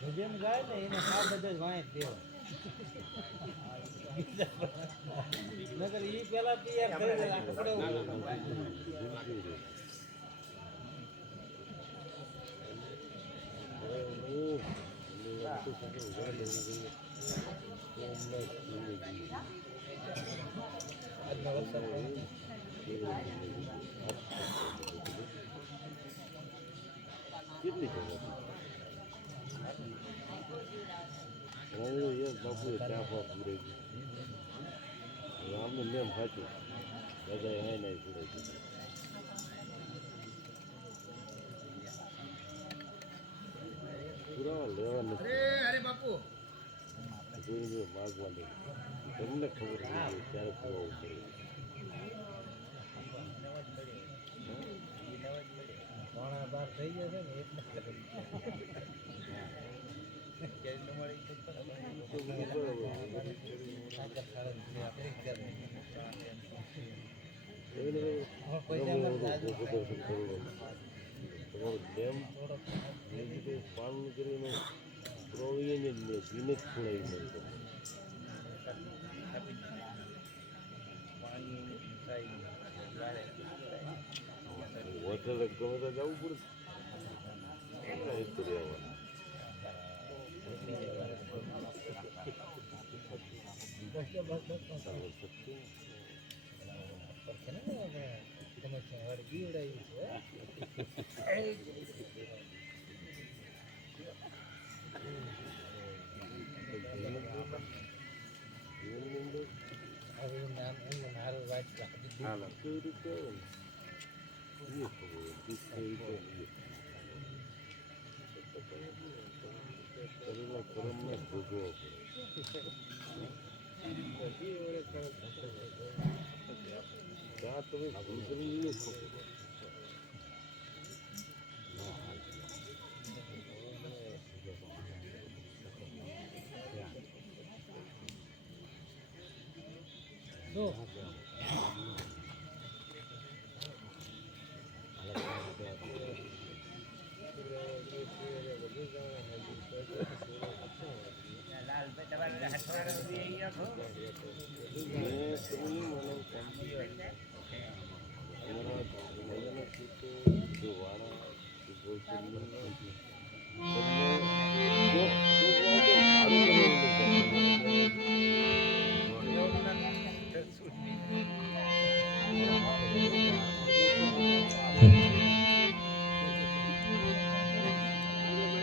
ભજન ગાય ને એને આ બધા વાંચ દેવો નગર ઈ પેલા તૈયાર થઈ જાય આપણે કેટલી બાપુ ચા પૂરે આમને મેમ સાચું બધા એને નહીં પૂરે પૂરા લેવા નથી અરે બાપુ માગવા નહીં તમને ખબર નથી ત્યારે પૂરા પડે પોણા 12 થઈ ગયા છે ને એટલે પાલન કરીને પ્રોવીને જીને જ ખોલાવી હોટલ ગમે તો જવું પડે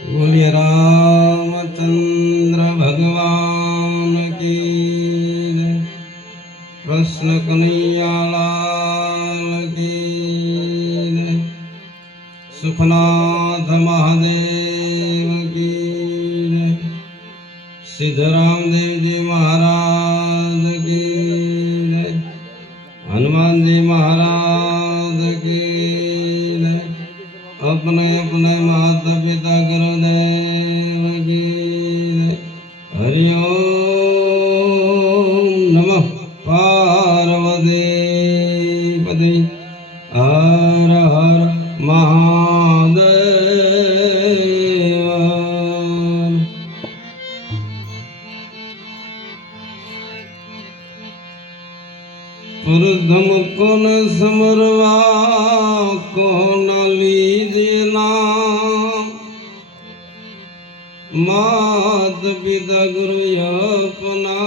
बोलिए रामचंद्र भगवान की कृष्ण कन्हैया लाल की सुखनाथ महादेव की सिद्धराम देव जी महाराज की हनुमान जी महाराज की अपने अपने माता पिता गुरुदेव की हरि ओम नमः पार्वती पते हर हर महादेव। प्रथम कोन समरवा कोन लीजे नाम, मात पिता गुरु अपना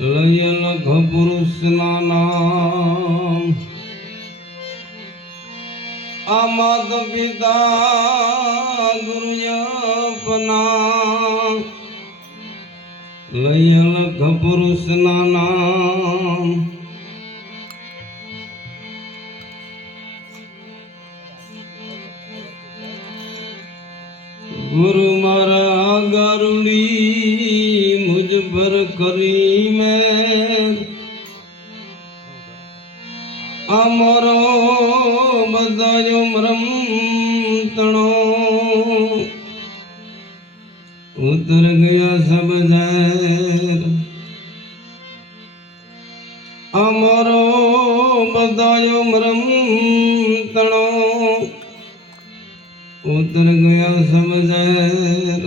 लय लख पुरुष नाम। मात पिता गुरु अपना लय लख पुरुष नाम। गुरु मारा गारुड़ी मुझ पर करी में, अमरो बदायो मरम तणो, उतर गया सब जैर। अमरो बदायो मरम तणो, उतर गया सब जैर।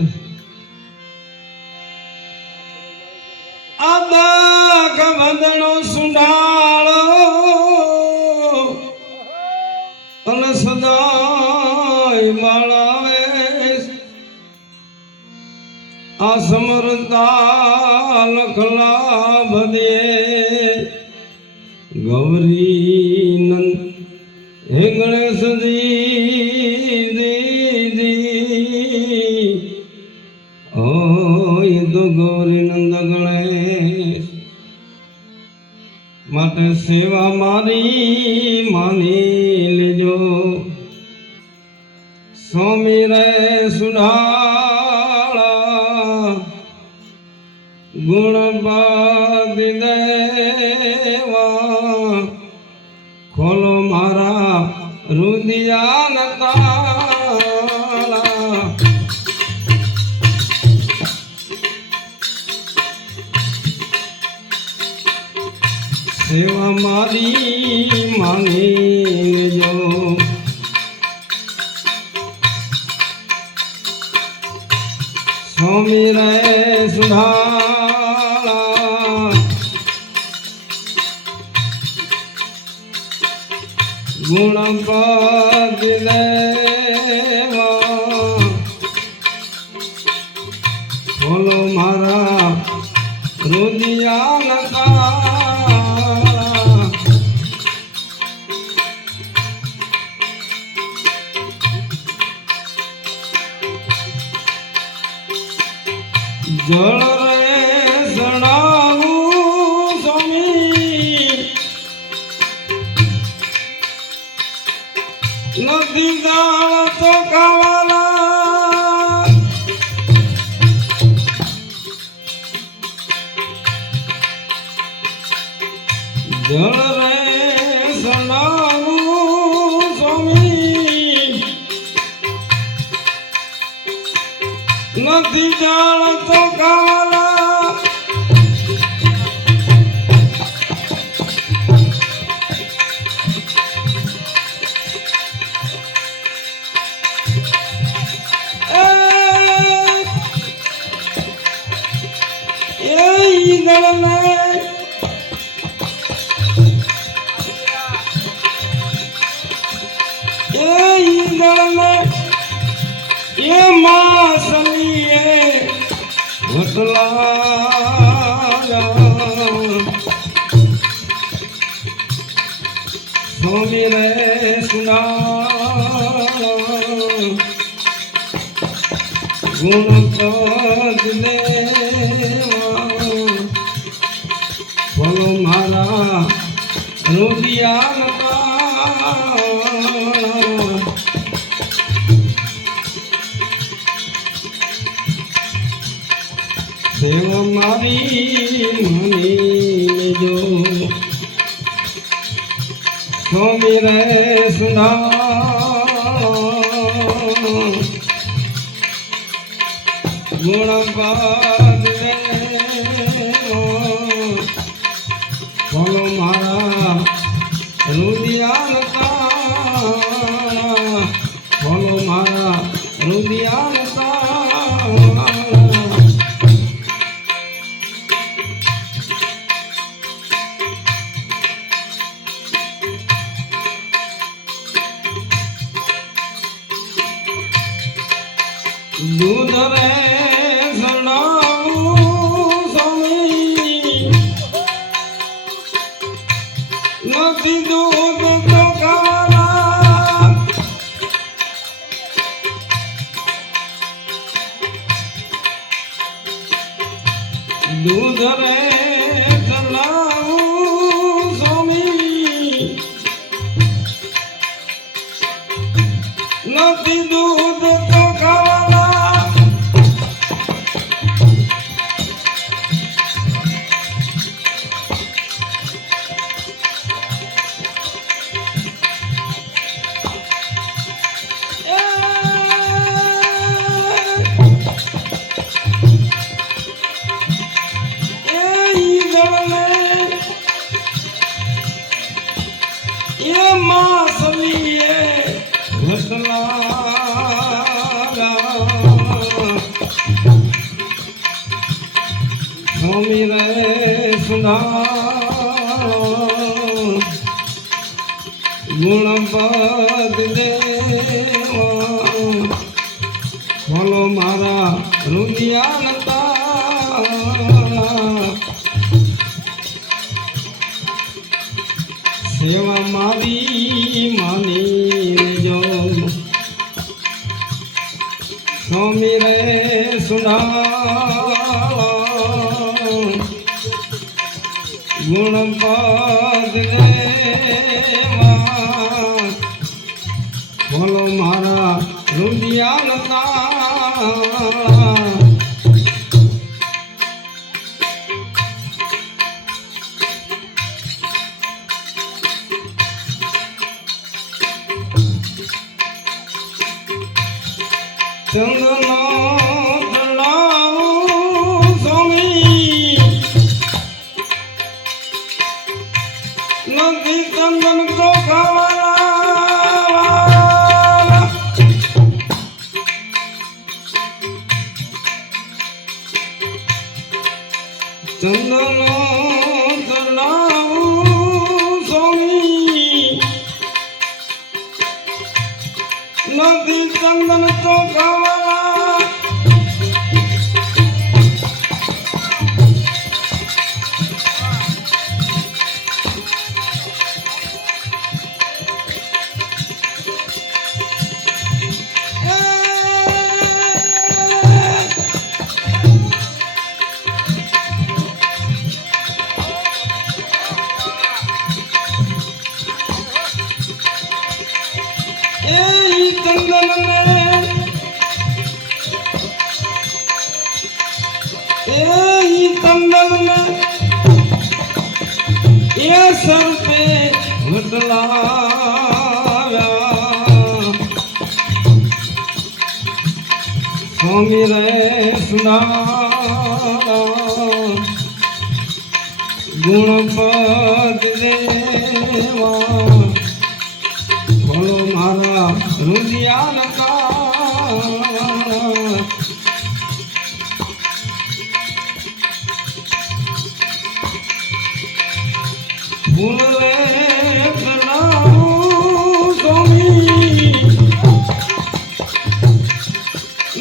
आदाख बदनो सुंडालो अन सदाय बाळावे, असमरता लखला भदे गौरी नंद हे गणेश जी ओ ये तो गौरी नंद गणेश माटे सेवा मारी मानी लेजो। स्वामी रे सुधारा गुणवादी देवा, खोलो मारा रुदिया ताला। सेवा मारी मानी जो, स्वामी रे सुधारा गुणवादी देवा, खोलो मारा रुदिया ताला। जल रे सणाऊ स्वामी नदी जाळ तो कावाला, जल रे सणाऊ स्वामी नदी जाळ तो कावाला। ये मासलिए घुटला स्वामी रे सुना गुण पद देवा, बोलो मारा रुदिया सेवा मारी मानी जो। સ્વામી રે સુધા ગુણપાદ બોલો મારા રુદિયા બોલો મારા રુદિયા દૂધ રે સડાવું સ્વામી નથી દૂધ તો ખાવાના દૂધ રે સડાવું સ્વામી નથી દૂધ તો સ્વામી રે સુધા ગુણપદ દેવા બોલો મારા રુદિયા સેવા મારી માની જો સ્વામી રે સુધા ગુણપદ દેવા બોલો મારા રુદિયા ચંદનો તળાવું સ્વામી નથી ચંદન તો ખાવાના ચંદનો તળાવું સ્વામી નથી ચંદન તો ખાવાના સર પે વટલાવ્યા સ્વામી રે સુધા ગુણપદ દેવા બોલો મારા રુદિયા ફૂલ રે ચડાવું સ્વામી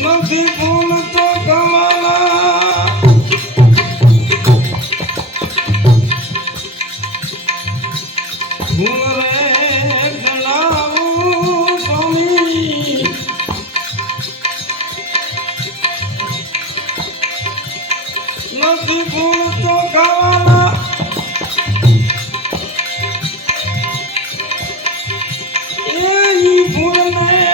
નથી ફૂલ તો કમાના ફૂલ રે ચડાવું સ્વામી નથી ફૂલ તો કમાના ફૂલ ને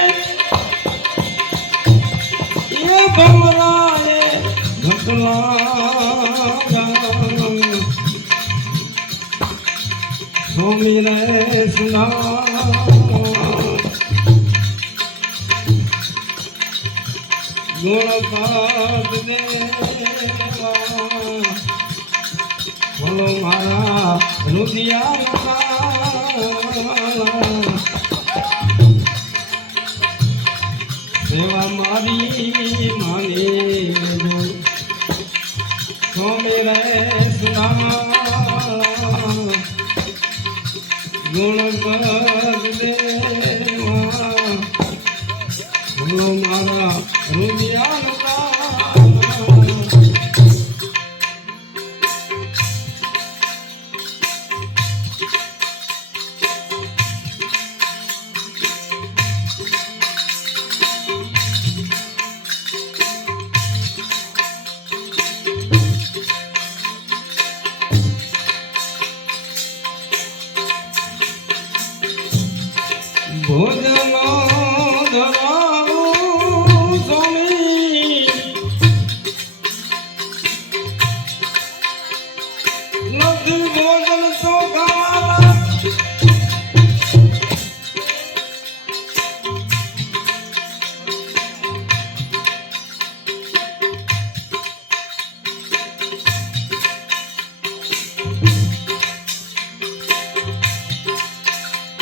સ્વામી રે સુના ગુણપાદ દેવા બોલો મારા રુદિયા સેવા મારી માની સ્વામી રે સુના ગુણપદ દેવા બોલો મારા રુદિયા ભોજનો ધરાવું સ્વામી નથી ભોજન તો ખાવાના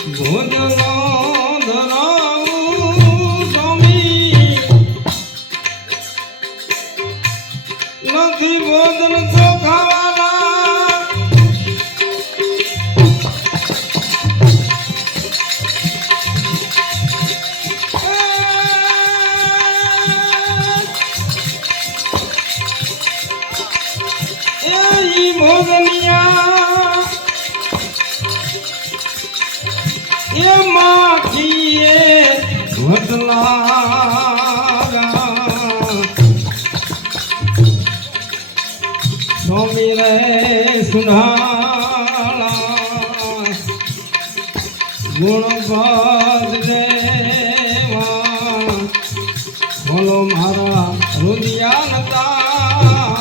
ભોજનો નથી ભોજન તો ખાવાના એ ભોજનિયા એ માખીએ વટલા સ્વામી રે સુનાળા ગુણપદ દેવા બોલો મારા રુદિયા તાળા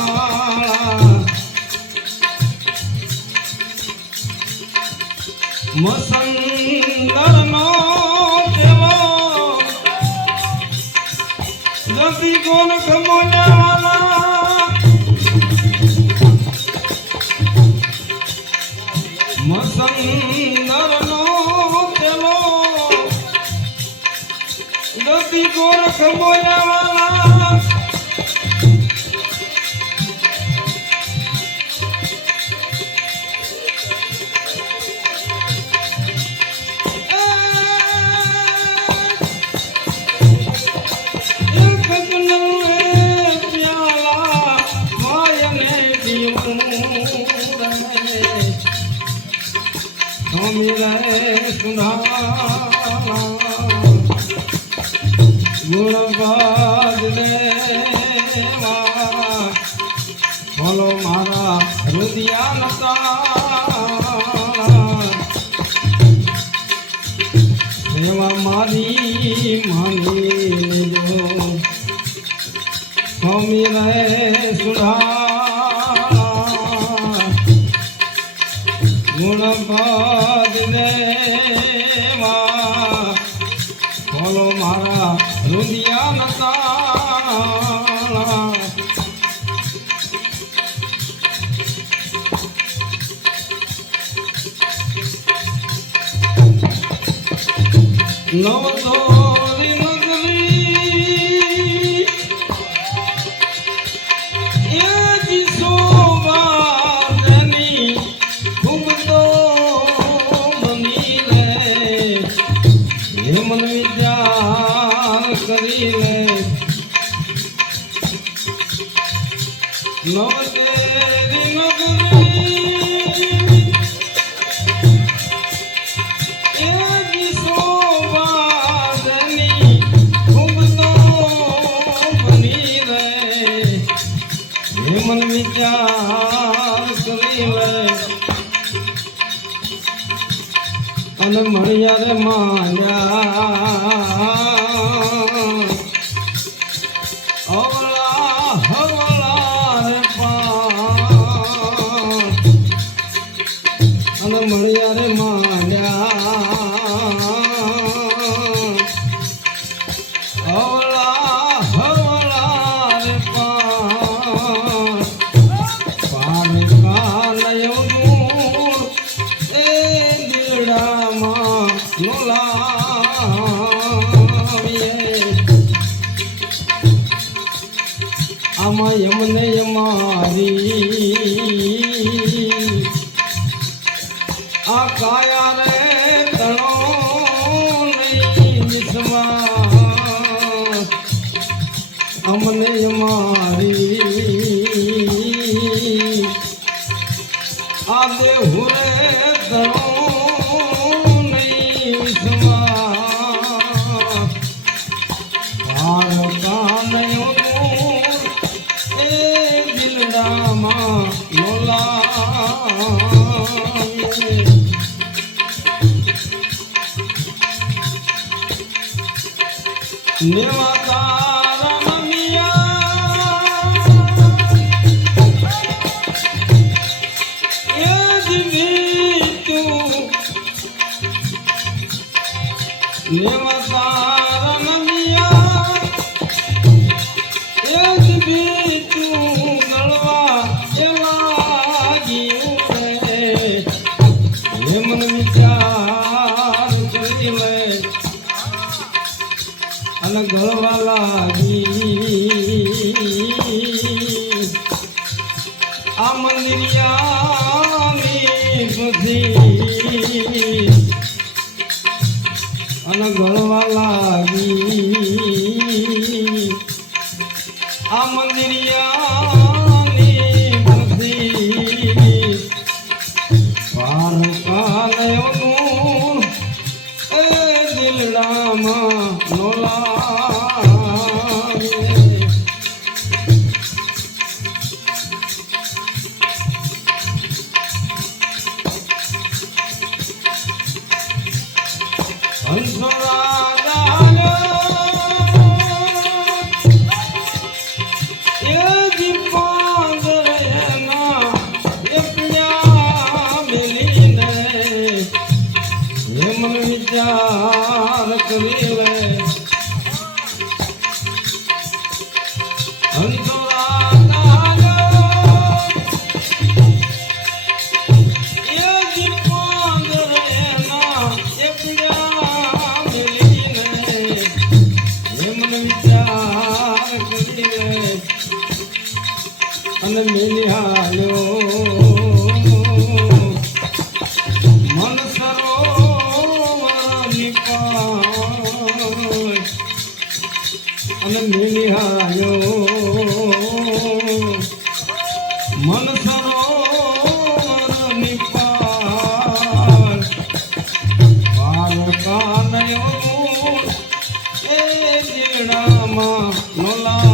મસંદર નો દેવો જતી કોણ ખમોજાવાલા મસંદર નો દેવો જતી કોણ ખમોજાવાલા સ્વામી રે સુના ગુણપદ દેવા બોલો મારા રુદિયા સેવા મારી માની જો સ્વામી રે સુના ગુણપદ દેવા બોલો મારા રુદિયા તાળા નવતોરી નગરી એ દિશો બારની ખૂબ તો બની રે હે મન વિચાર કરી લે નવતેરી નગરી એ દિશો બારની ખૂબ તો બની રે હે મન વિચાર કરી લે અને મળ્યા રે માયા અવળા હવળા રે પા અને મળ્યા રે મા આમાં યમને યમારી આ કાયા રે તણો નહીં નિસમાં અમને યમારી આ દેહુ રે તણો નહીં નિસમાં કાનયો એ દિલડામાં લોલાવે નેવા તારા મિયા એ જીવી તું નેવા તારા મિયા એ જીવી તું ગળવા એવા ગયું રે હે મન વિચાર કરી લે અને ગળવા લાગી આ મંદિરિયાની બધી અને ગળવા લાગી આ મંદિરિયાની બધી પાર કાલયોનું એ દિલડામાં લોલાવે હંસરાજા એ દીપાંગરેના એ પ્યા મિલીને હે મન વિચાર કરી લે અને મિલિહાલ્યો મન સરોવરની પાય અને મિલિહાલ્યો મન સરોવરની પાય પાર કાનયો એ જીણામાં લોલા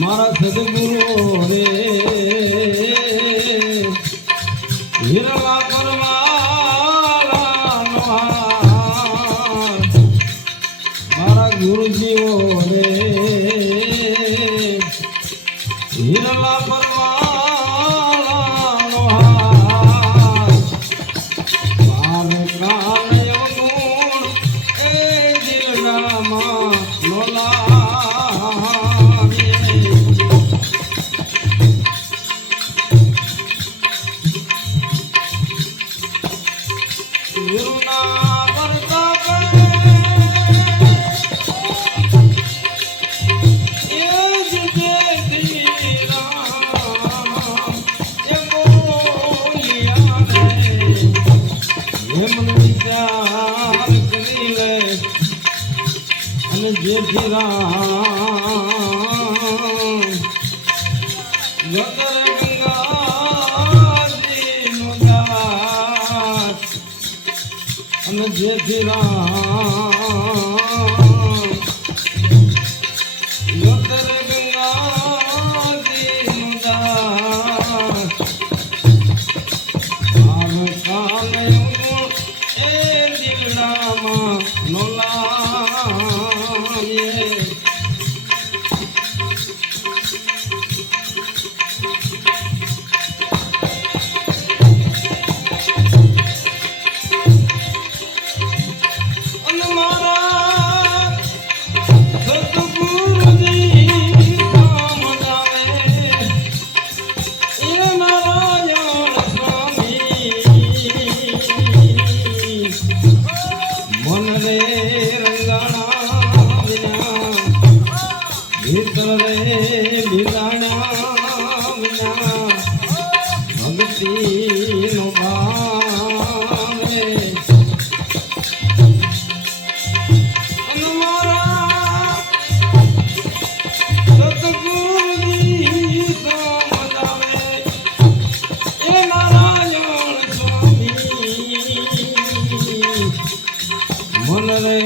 મારા સદગુરુ રે હિરલા પરવાલાનો હાથ મારા ગુરુજીઓ રે હિરલા પરવાલાનો હાથ મારે કાનયો ગુણ એ દિલડામાં લોલા જેથી રામ ગતર ગંગાજીનો દાસ અને જેથી રામ ગતર ગંગાજીનો દાસ ભીતર રે મિલાણા વિના ભક્તિ નો ભાવ રે અનમારા સતગુરુજી સમજાવે એ નારાયણ સ્વામી મન રે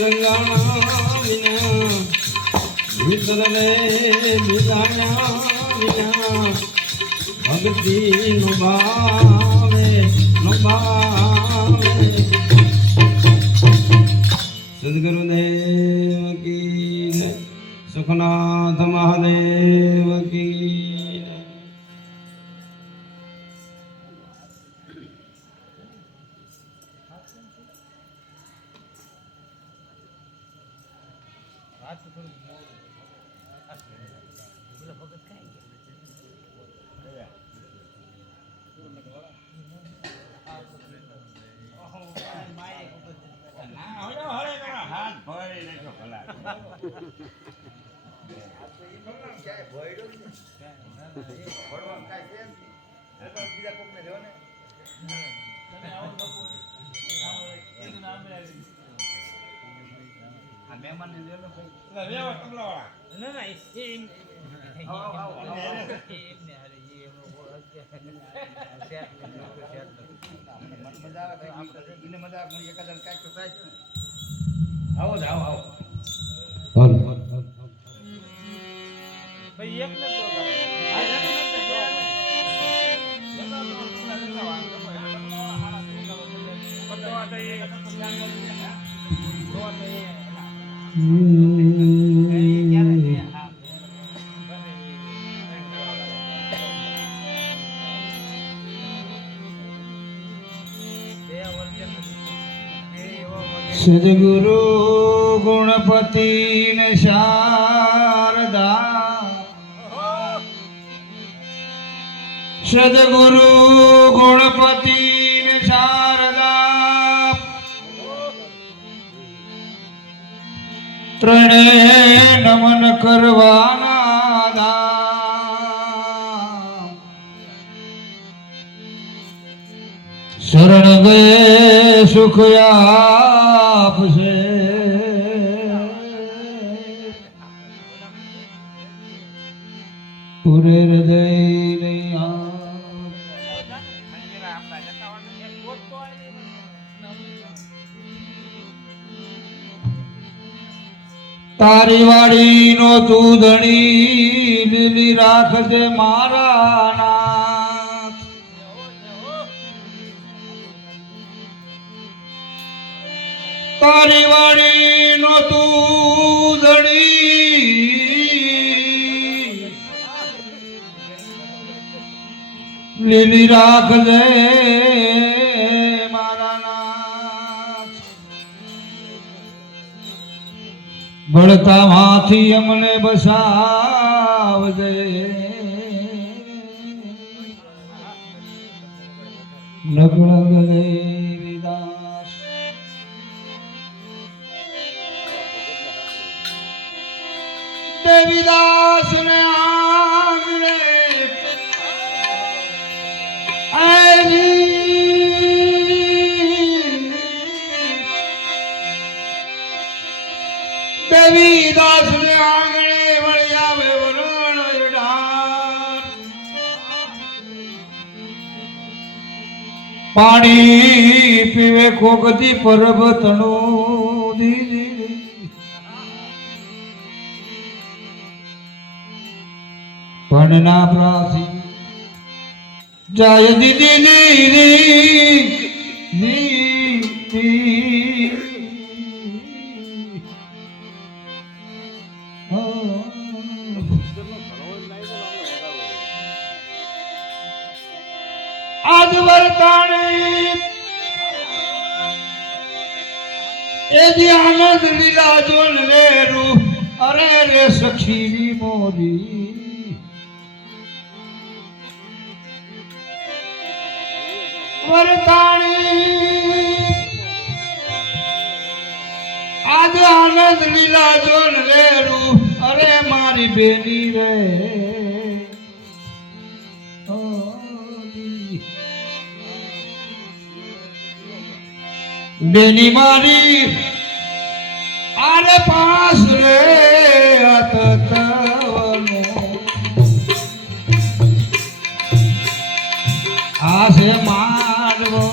રંગાણા વિના ભીતર રે મિલાણા વિના ભક્તિ નો ભાવે સદગુરુદેવ કી જય સુખનાથ મહાદેવ કી જય સદગુરુ ગુણપતિ ને શારદા સદગુરુ ગુણપતિ ને શારદા ત્રણે નમન કરવાના દામ શરણ વે સુખ આપશે પૂરે હૃદય તારી વાડી નો તું ધણી લીલી રાખજે મારા નાથ તારી વાડી નો તું ધણી લીલી રાખજે મારા નાથ બળતા માંથી અમને બસાવજે નગળ ગલે વિદાસ દેવીદાસ ને આંગણે દેવીદાસ ને આંગણે વળી આવે વરણ ડાર પાણી પીવે કોકતી પર્વતનું દીદી પણ ના પ્રાસી જાય દીદી દીદી દીદી આજ વર્તાણી એ જે આનંદ લીલા જોન વેરું અરે રે સખી મોરી વર્તાણી આજ આનંદ લીલા જોન વેરું અરે મારી બેની રે બેની મારી આરે પાસ રે અતતવનો આસે મારવો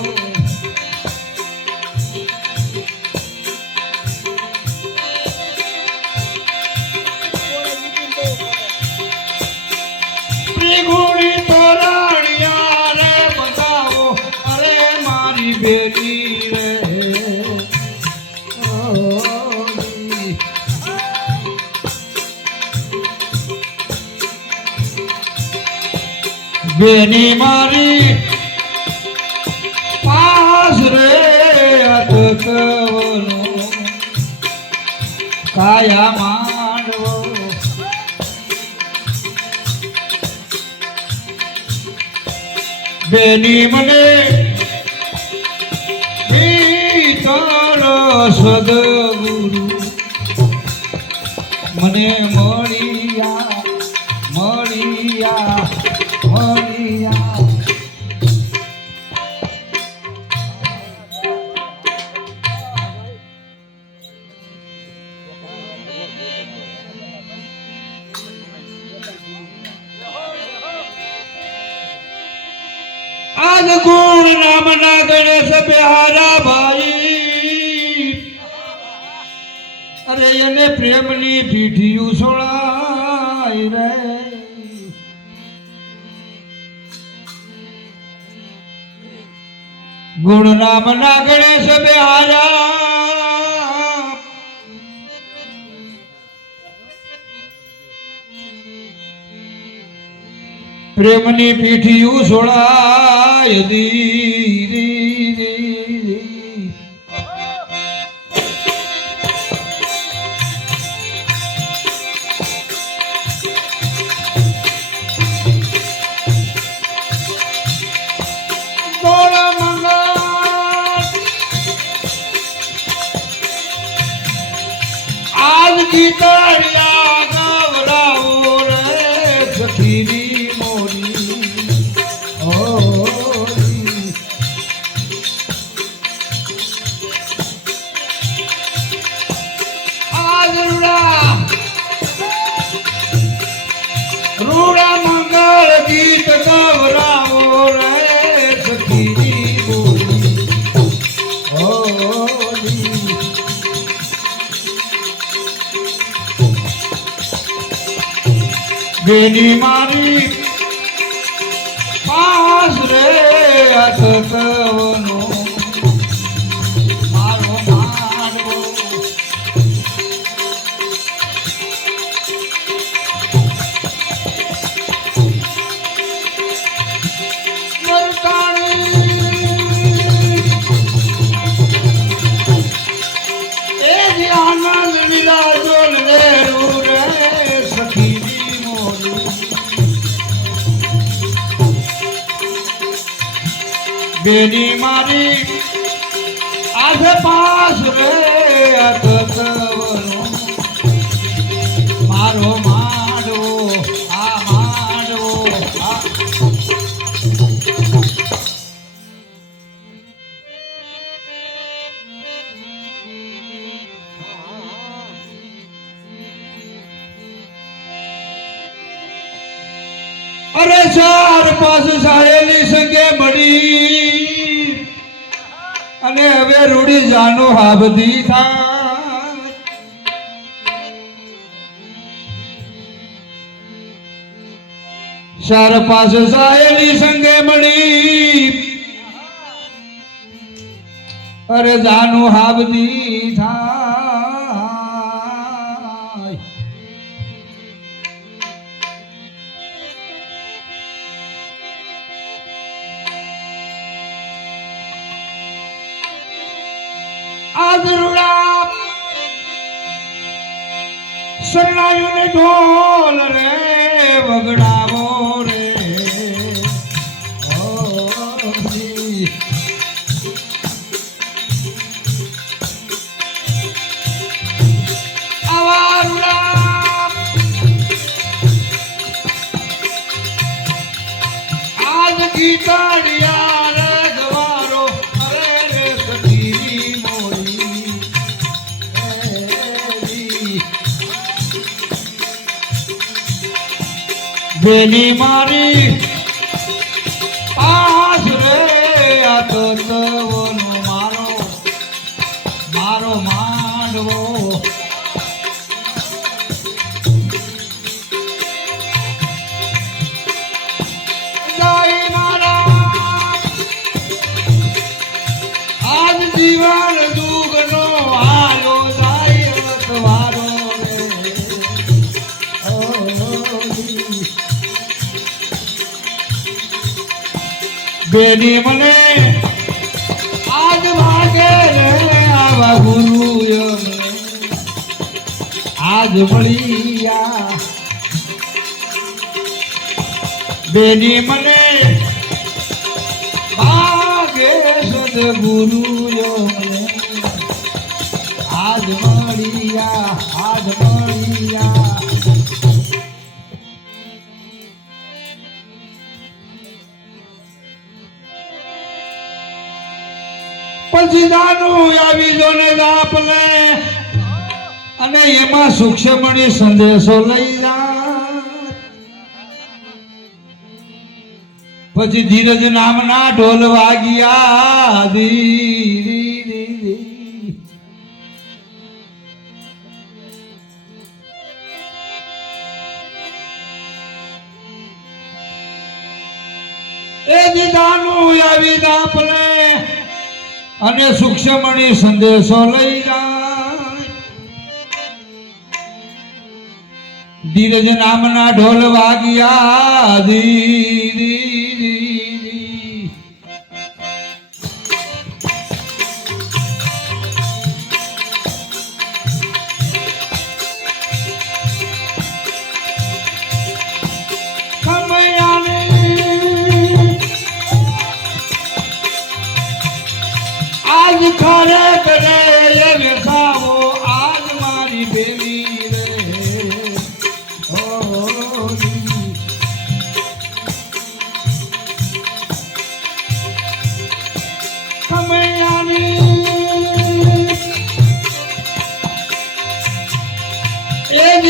ત્રિગુણી તોરાણિયા રે બતાવો અરે મારી બેટી રે બેની મારી પાસ રે અટકવનો કાયા માંડવો બેની મને ભીતર સદગુરુ મને મળ્યા મળ્યા મળ્યા આજ ગુણ નામના ગણેશ બિહારા ભાઈ અરે એને પ્રેમની પીઠિયું સોળાય રે ગુણ નામના ગણેશ બિહારા પ્રેમની પીઠિયું સોળાય દી આજ ગીતડિયા ગવરાવો રે સખીની રૂડા મંગળ ગીત ગવરાવો રે સખીની બોલી બેની મારી પાસ રે અટકવનો મારો મારવો આનંદ વિરાજો રે રે સખીની મોરી બેની મારી આધે પાસ રે અટકવનો મારો માંડવો આ માંડવો આ અરે ચાર પાંચ સાહેલી સંગે મળી અને હવે રૂડી જાનો હાબધી થાય ચાર પાંચ સાહેલી સંગે મળી અરે જાનો હાબધી થાય આદરુડા સન્નાયુને ઢોલ રે વગડાવો રે આવારુડા ગીતાડિયા રે ગવારો અરે રે સતી મોરી બેની મારી પાસ રે આ તો તવનો મારો માંડવો જીવન દુગનો આલો જાય વસવારો બેની મને આજ ભાગે રે આવા ગુરુ આજ મળ્યા બેની મને ભાગે સદગુરુ આજ મળ્યા પછી જાનું આવી જો ને આપલે અને એમાં સૂક્ષ્મણી સંદેશો લઈ જા પછી ધીરજ નામના ઢોલ વાગ્યા એ દીદાનું આવી દાપલે અને સૂક્ષ્મણી સંદેશો લઈ જાય ધીરજ નામના ઢોલ વાગ્યા આજ ખરે કરે એ વેખાવો આજ મારી બેલી રે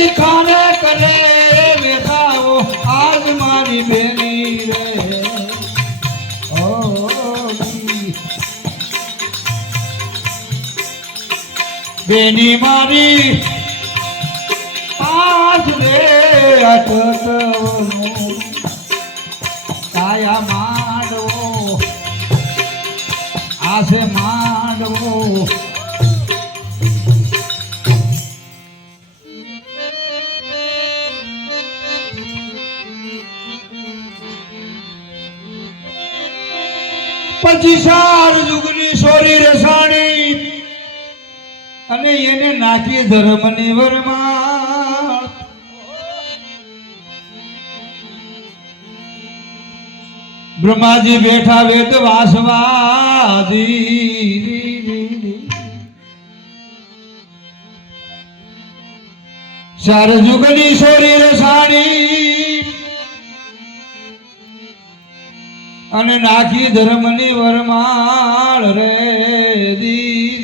એ ખરે કરે એ વેખાવો આજ મારી બેલી રે બેની મારી પાસ રે અટકનો કાયા માંડવો આસે માંડવો પછી સાર જુગની સોરી રસાણી અને એને નાખી ધર્મની વરમાં બ્રહ્માજી બેઠા વેદ વાસવાદી સાર જુગની સોરી રસાણી અને નાખી ધર્મની વરમાળ રે દીદી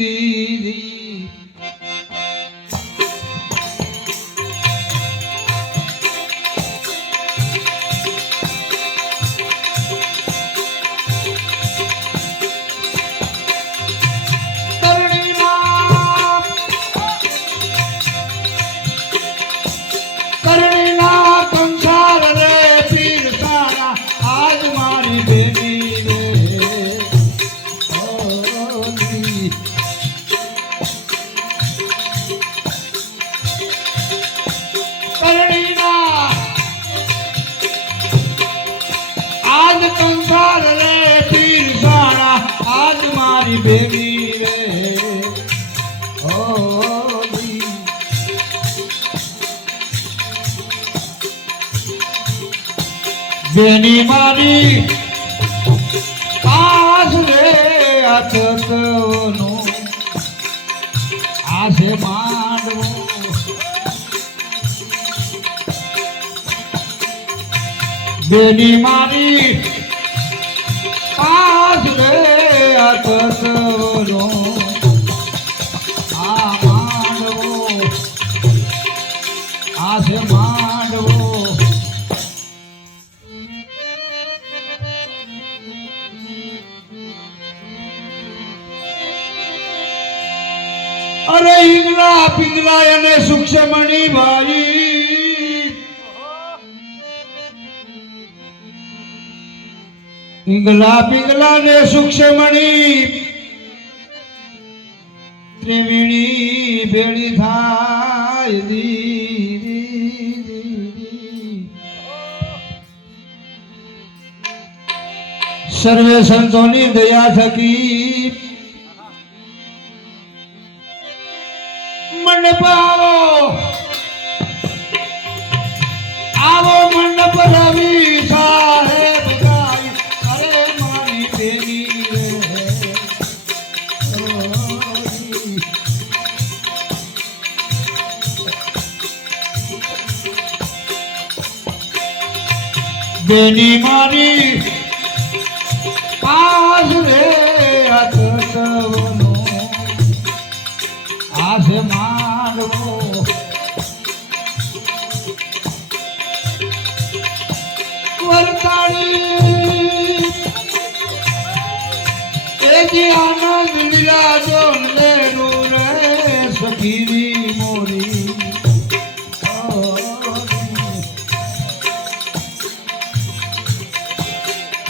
કંસાર રે પીર સારા આજ મારી બેબી રે બેની મારી પાસ રે અચતનો આસે માંડવો બેની મારી પાસ રે આ તત્વનો આ માંડવો આ છે માંડવો અરે ઈંગલા પિંગલા અને સૂક્ષ્મણી ભાઈ ઈંગલા પિંગલા ને સૂક્ષ્મણી ત્રિવેણી ભેળી થાય સર્વે સંતોની દયા થકી મંડપ આવો મંડપ રવિ સાહેબ ગાય અરે મારી દેવી રે બેની મારી પાસ રે અતવનો આજ મારવો વરતાળી એજી આનંદ લીલાજો લેરો રે સખીરી મોરી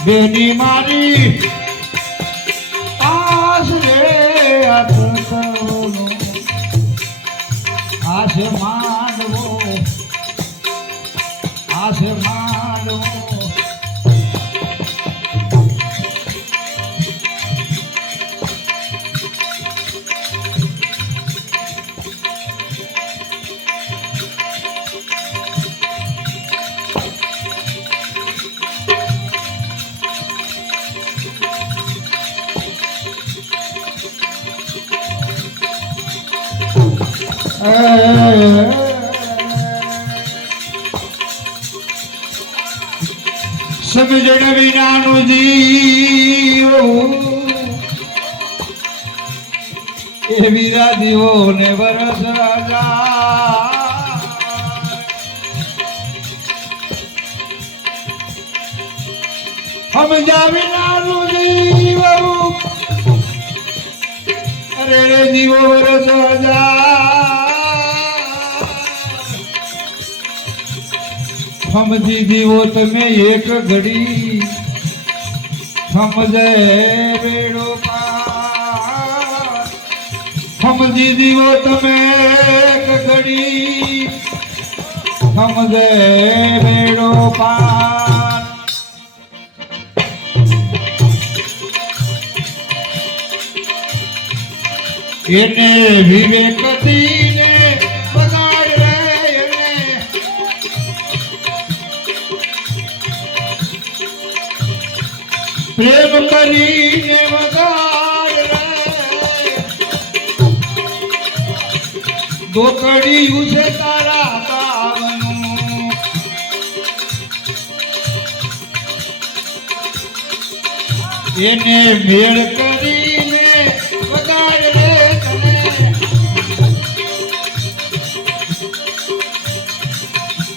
બેની મારી પાસ રે અતવનો આજ માનવો આજ માનવો સમજણ વિનાનું જીવ એવી રાજીઓ ને વરસ સમજા વિનાનું જીવ અરે રે જીવો વરસ સમજી દીવો તમે એક ઘડી સમજે વેડો પાર સમજી દીવો તમે એક ઘડી સમજે વેડો પાર એને વિવેકથી ને બગાડ રે એને પ્રેમ કરીને વગાડ રે દોકડિયું છે તારા કાવનું એને મેળ કરીને વગાડ રે તને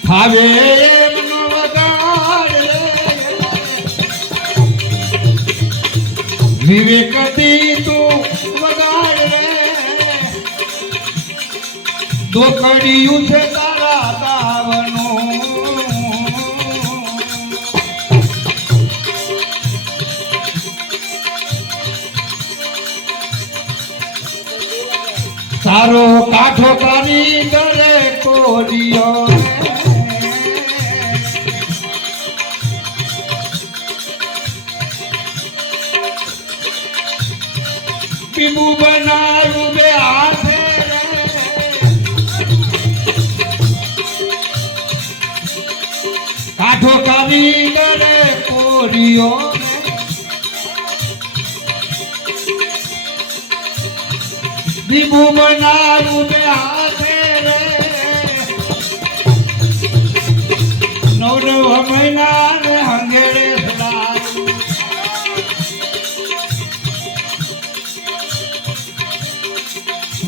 હવે એમનો વગાડ રે વિવેકથી તું વગાડ રે દોકડિયું છે તારા દાવનું તારો કાઠો કાની કરે કોરિયો બીબુ બનાવ્યું બે હાથે કાઠો કાની કરે કોરિયો બીબુ બનાવ્યું બે હાથે રે નવ મહિના ને હંગેડે સડાયું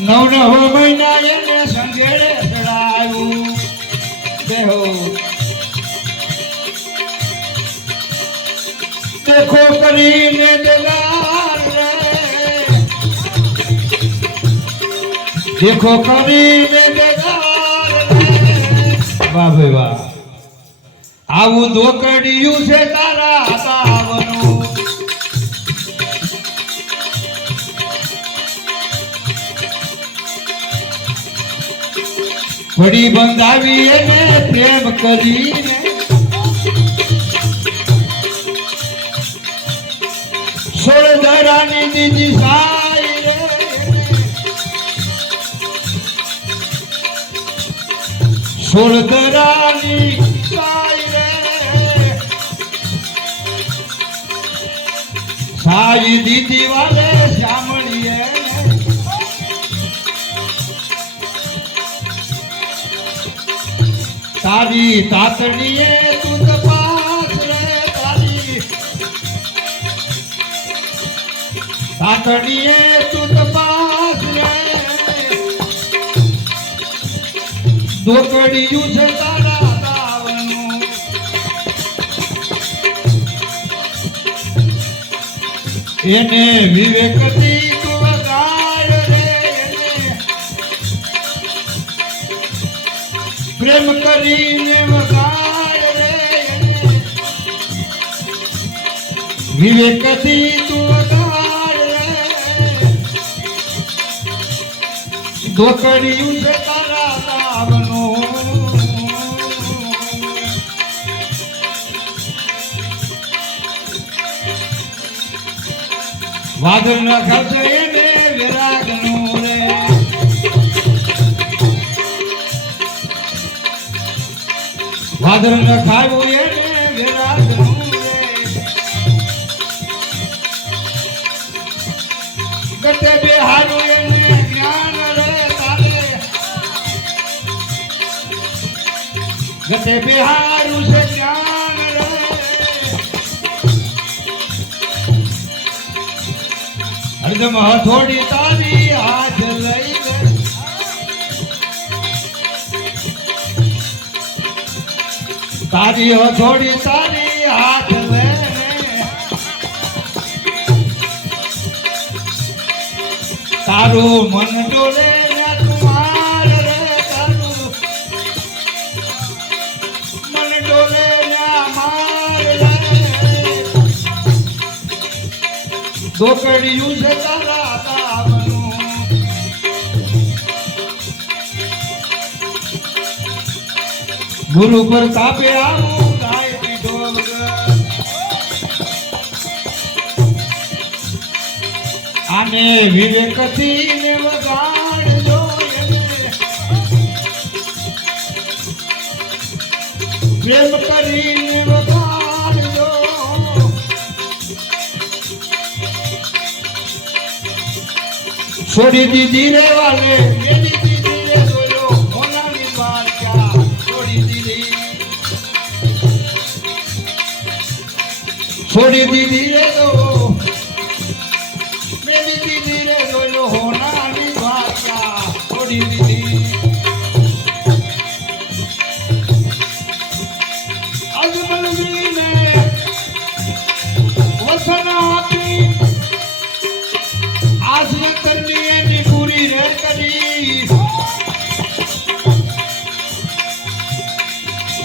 નવ મહિના એને સંઘેડે ચડાયું દેહો દેખો કરીને દેગાર રે દેખો કરીને દેગાર રે વાહ ભાઈ વાહ આવું દોકડિયું છે તારા તાવનું વડી બંધાવી એને પ્રેમ કરીને સોળધરાની દીદી સાઈ રે સોળધરાની સાઈ રે સાઈ દીદી વાલે સાંભળીએ તારી તાતણીએ તું તપાસ રે તારી તાતણીએ તું તપાસ રે દોકડિયું છે તારા તાવનું એને વિવેકથી તું વગાડ રે એને પ્રેમ કરીને વગાડ રે વિવેકથી તું વગાડ રે દોકડિયું છે તારા તાવનું વાદળ ન ખર્ચ એને વિરાગનું રે વાદળ ન ખાવું એને વિરાગનું રે ગતે બેહારું એને જ્ઞાન રે તારે ગતે બેહારું છે જ્ઞાન રે હરદમ હથોડી તારી હાથ લઈ લે તારી હથોડી તારી હાથ લે તારું મન ડોલે ને તુમાર રે તારું મન ડોલે ને માર રે દોકડિયું છે તારા તાવનું ગુરુ પર તાપે આવું ગાય પીધો વગર આને વિવેકથી ને વગાડજો પ્રેમ કરીને વગાડજો છોડી દીધી રે વાલે મેરી દીદી રે જોયો હોનાની બારકા છોડી દીધી રે તો મેરી દીદી રે જોયો હોનાની બારકા છોડી દીધી અજમલજીને વસન આપી આશય કરની એની પૂરી રે કરી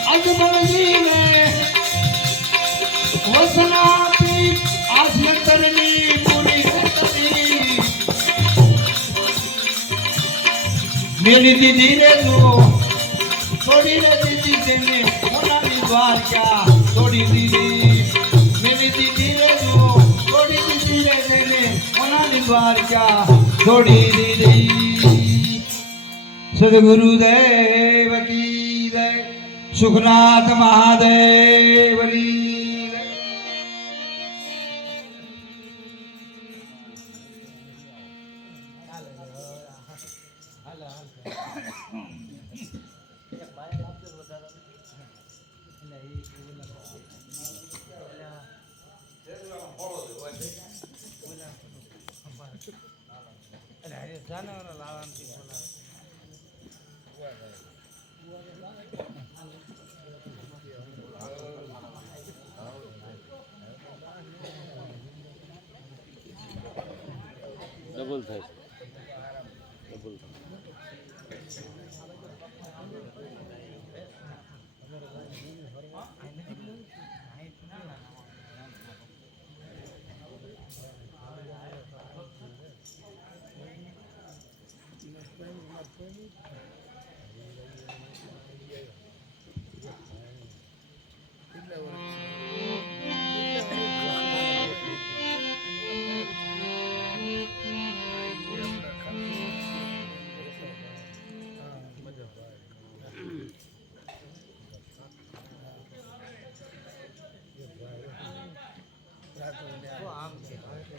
અજમલજીને વસન આપી આશય કરની પૂરી રે કરી મેરી દીદી રે જો છોડી રે દીદી તેને હોનાની દ્વારકા છોડી દીધી મેરી દીદી રે જો છોડી દીધી રે તેને હોનાની દ્વારકા છોડી દીધી સદગુરુદેવ કી જય સુખનાથ મહાદેવ કી જય જાનવર લાવવાનું ડબલ થાય છે ડબલ થાય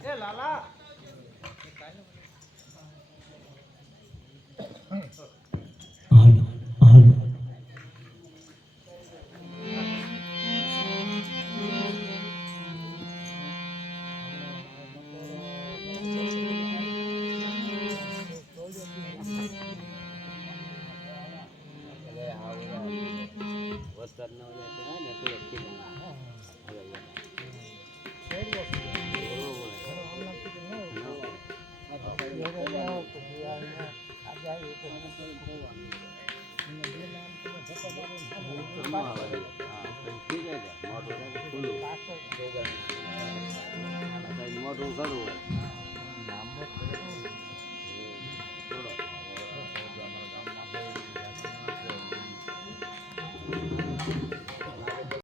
એ લાલા વરસાદ ના હોય ને તો મોટું કરવું હોય